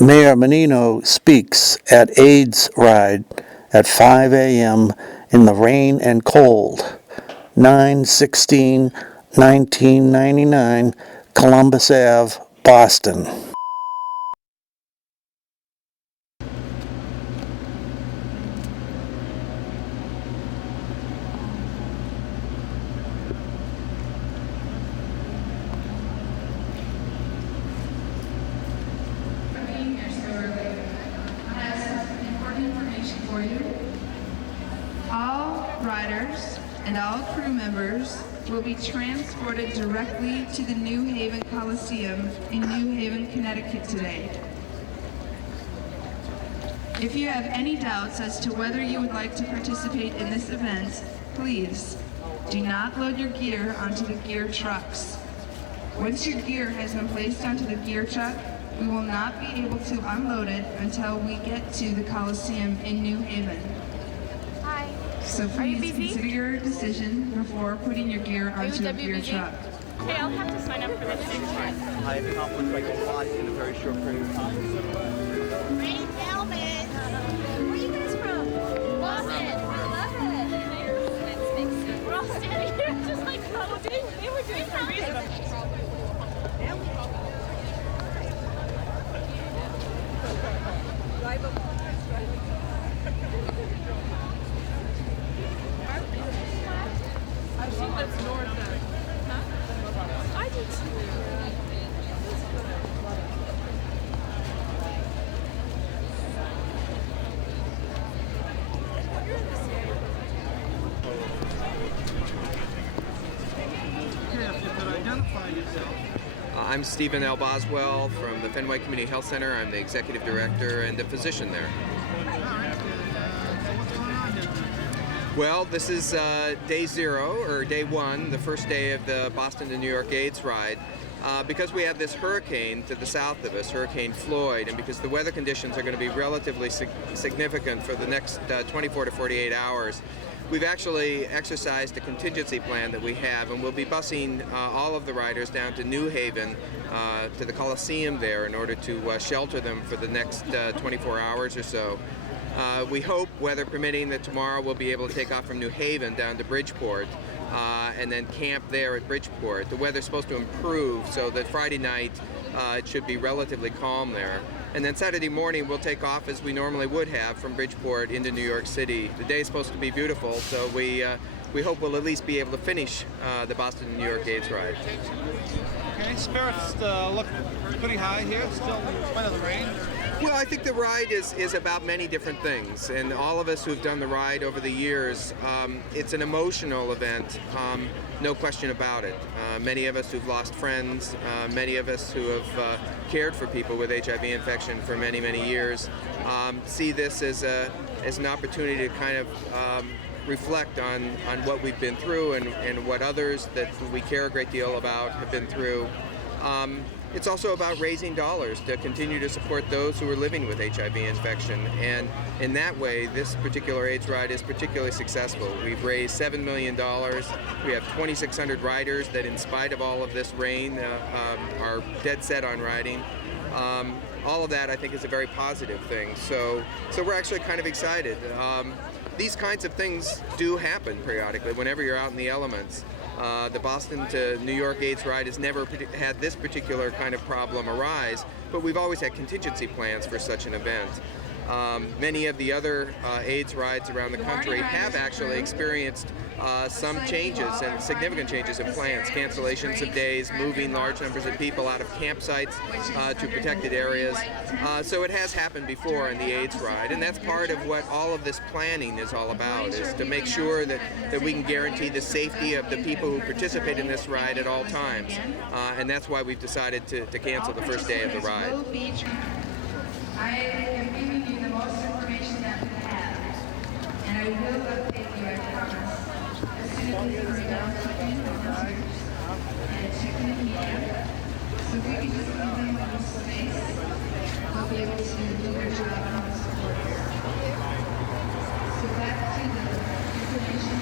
Mayor Menino speaks at AIDS Ride at 5 a.m. in the rain and cold. 9/16/1999, Columbus Ave, Boston. All riders and all crew members will be transported directly to the New Haven Coliseum in New Haven, Connecticut today. If you have any doubts as to whether you would like to participate in this event, please do not load your gear onto the gear trucks. Once your gear has been placed onto the gear truck, we will not be able to unload it until we get to the Coliseum in New Haven. Hi. So please consider your decision before putting your gear onto a gear truck. Okay, I'll have to sign up for this next time. I have accomplished like a lot in a very short period of time. Great helmet. Where are you guys from? Boston. I love it. We're all standing here just like, oh, they were doing for a reason. I think that's north then. Huh? I did too. I'm Stephen L. Boswell from the Fenway Community Health Center. I'm the executive director and a physician there. Well, this is day zero, or day one, the first day of the Boston to New York AIDS ride. Because we have this hurricane to the south of us, Hurricane Floyd, and because the weather conditions are going to be relatively significant for the next 24 to 48 hours, we've actually exercised a contingency plan that we have, and we'll be busing all of the riders down to New Haven, to the Coliseum there, in order to shelter them for the next 24 hours or so. We hope, weather permitting, that tomorrow we'll be able to take off from New Haven down to Bridgeport and then camp there at Bridgeport. The weather's supposed to improve, so that Friday night it should be relatively calm there. And then Saturday morning we'll take off as we normally would have from Bridgeport into New York City. The day is supposed to be beautiful, so we hope we'll at least be able to finish the Boston to New York AIDS ride. Okay, spirits look pretty high here, still in spite of the rain. Well, I think the ride is about many different things, and all of us who've done the ride over the years, it's an emotional event, no question about it. Many of us who've lost friends, many of us who have cared for people with HIV infection for many, many years, see this as an opportunity to kind of reflect on what we've been through and what others that we care a great deal about have been through. It's also about raising dollars to continue to support those who are living with HIV infection, and in that way this particular AIDS ride is particularly successful. We've raised $7 million. We have 2,600 riders that, in spite of all of this rain, are dead set on riding. All of that, I think, is a very positive thing, so we're actually kind of excited. These kinds of things do happen periodically whenever you're out in the elements. The Boston to New York AIDS ride has never had this particular kind of problem arise, but we've always had contingency plans for such an event. Many of the other AIDS rides around the country have actually experienced some changes and significant changes in plans, cancellations of days, moving large numbers of people out of campsites to protected areas. So it has happened before in the AIDS ride, and that's part of what all of this planning is all about, is to make sure that we can guarantee the safety of the people who participate in this ride at all times. And that's why we've decided to cancel the first day of the ride. I have given you the most information that we have, and I will update you, I promise, as soon as we hurry down to the volunteers and check in the media. So if we can just give them a little space, they'll be able to do their job and help support us. So back to the information.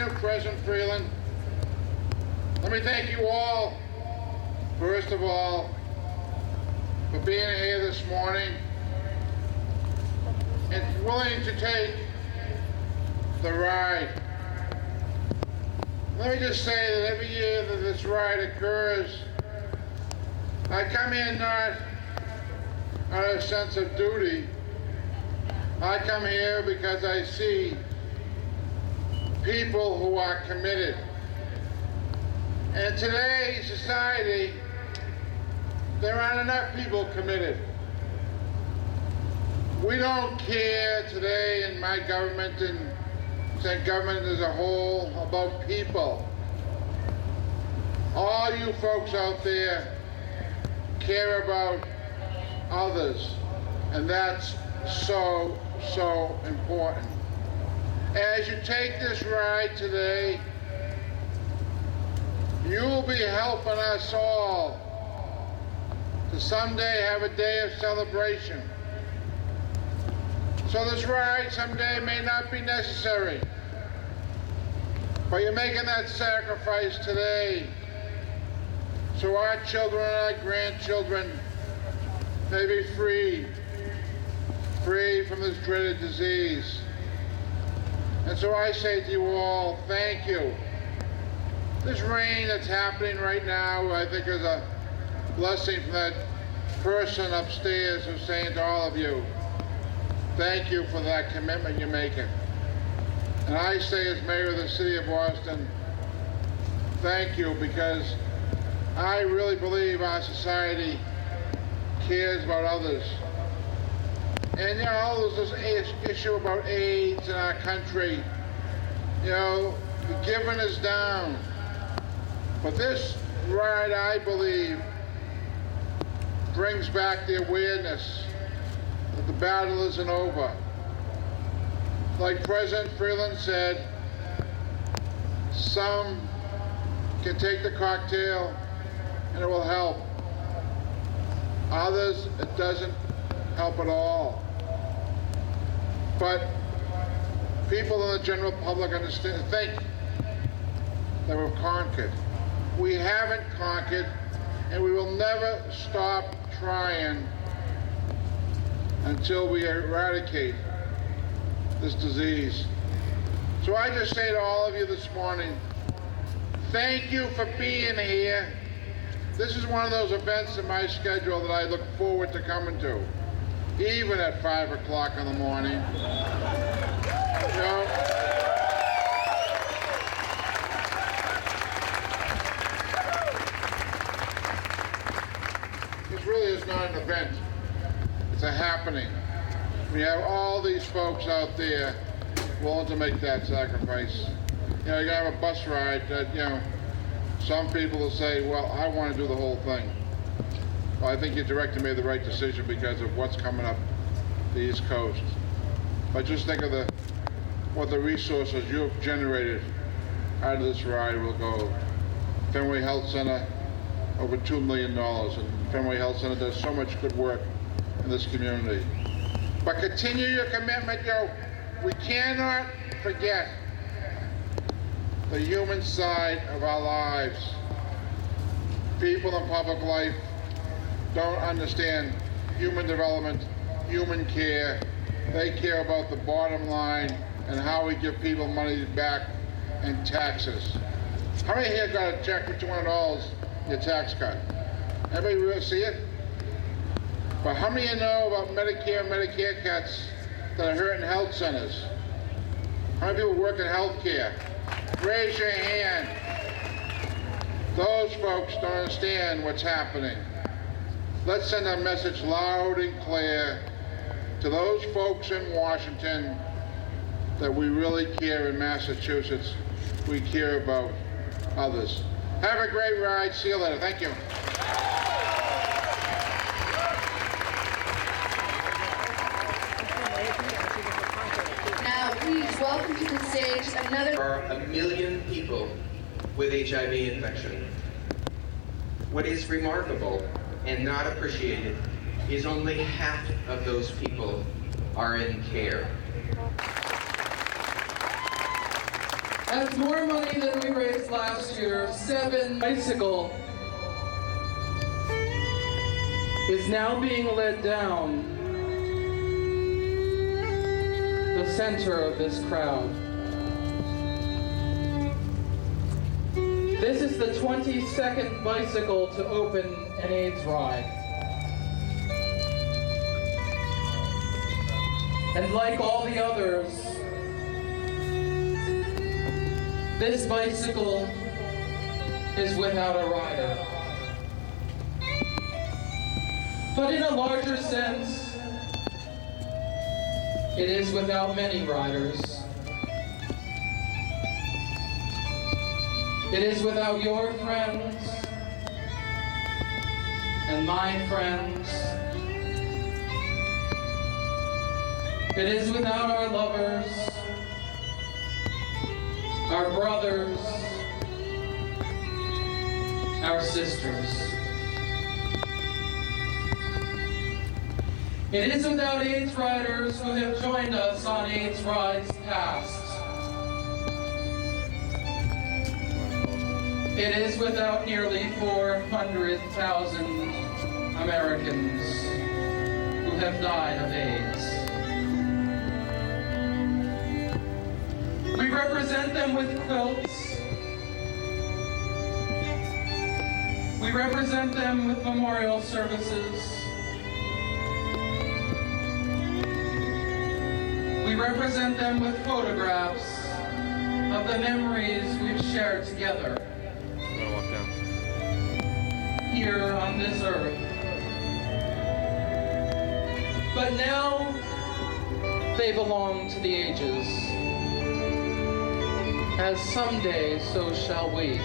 you, President Freeland. Let me thank you all, first of all, for being here this morning and willing to take the ride. Let me just say that every year that this ride occurs, I come here not out of a sense of duty. I come here because I see people who are committed. In today's society, there aren't enough people committed. We don't care today in my government and state government as a whole about people. All you folks out there care about others, and that's so important. As you take this ride today, you'll be helping us all to someday have a day of celebration. So this ride someday may not be necessary, but you're making that sacrifice today so our children and our grandchildren may be free from this dreaded disease. And so I say to you all, thank you. This rain that's happening right now, I think is a blessing from that person upstairs who's saying to all of you, thank you for that commitment you're making. And I say as mayor of the city of Boston, thank you, because I really believe our society cares about others. And you know, there's this issue about AIDS in our country. You know, the giving is down. But this ride, I believe, brings back the awareness that the battle isn't over. Like President Freeland said, some can take the cocktail and it will help. Others, it doesn't help at all. But people in the general public understand, think that we've conquered. We haven't conquered, and we will never stop trying until we eradicate this disease. So I just say to all of you this morning, thank you for being here. This is one of those events in my schedule that I look forward to coming to, even at 5 o'clock in the morning. You know, this really is not an event. It's a happening. We have all these folks out there willing to make that sacrifice. You know, you have a bus ride that, you know, some people will say, well, I want to do the whole thing. Well, I think your director made the right decision because of what's coming up the East Coast. But just think of what the resources you have generated out of this ride will go. Fenway Health Center, over $2 million. And Fenway Health Center does so much good work in this community. But continue your commitment, we cannot forget the human side of our lives. People in public life don't understand human development, human care. They care about the bottom line and how we give people money back in taxes. How many here got a check for $200 in your tax cut? Anybody really see it? But how many of you know about Medicare and Medicare cuts that are hurting health centers? How many people work in health care? Raise your hand. Those folks don't understand what's happening. Let's send a message loud and clear to those folks in Washington that we really care in Massachusetts. We care about others. Have a great ride. See you later. Thank you. Now, please welcome to the stage another. There are 1 million people with HIV infection. What is remarkable and not appreciated is only half of those people are in care. That's more money than we raised last year. 7 bicycle is now being led down the center of this crowd. This is the 22nd bicycle to open an AIDS ride. And like all the others, this bicycle is without a rider. But in a larger sense, it is without many riders. It is without your friends and my friends. It is without our lovers, our brothers, our sisters. It is without AIDS riders who have joined us on AIDS rides past. It is without nearly 400,000 Americans who have died of AIDS. We represent them with quilts. We represent them with memorial services. We represent them with photographs of the memories we've shared together here on this earth. But now they belong to the ages, as someday so shall we.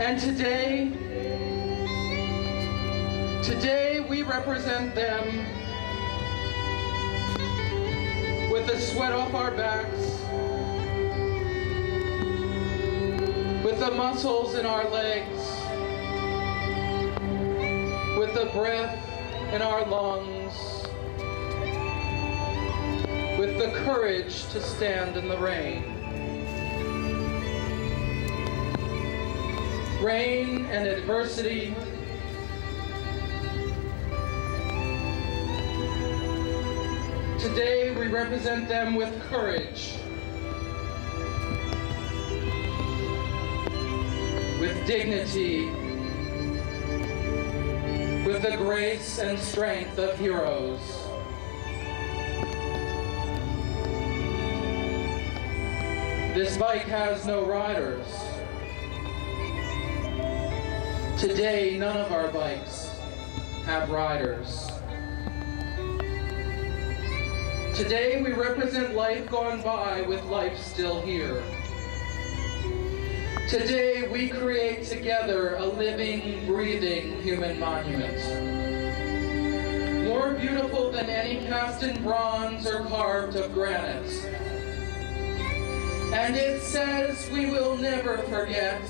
And today we represent them with the sweat off our backs, with the muscles in our legs, with the breath in our lungs, with the courage to stand in the rain. Rain and adversity, today we represent them with courage, with dignity, with the grace and strength of heroes. This bike has no riders. Today, none of our bikes have riders. Today, we represent life gone by with life still here. Today, we create together a living, breathing human monument. More beautiful than any cast in bronze or carved of granite. And it says we will never forget.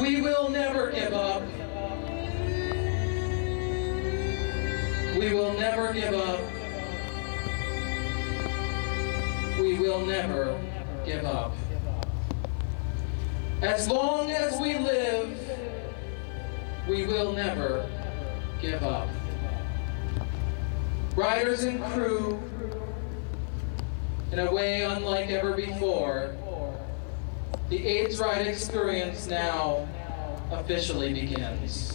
We will never give up. We will never give up. We will never give up. As long as we live, we will never give up. Riders and crew, in a way unlike ever before, the AIDS Ride experience now officially begins.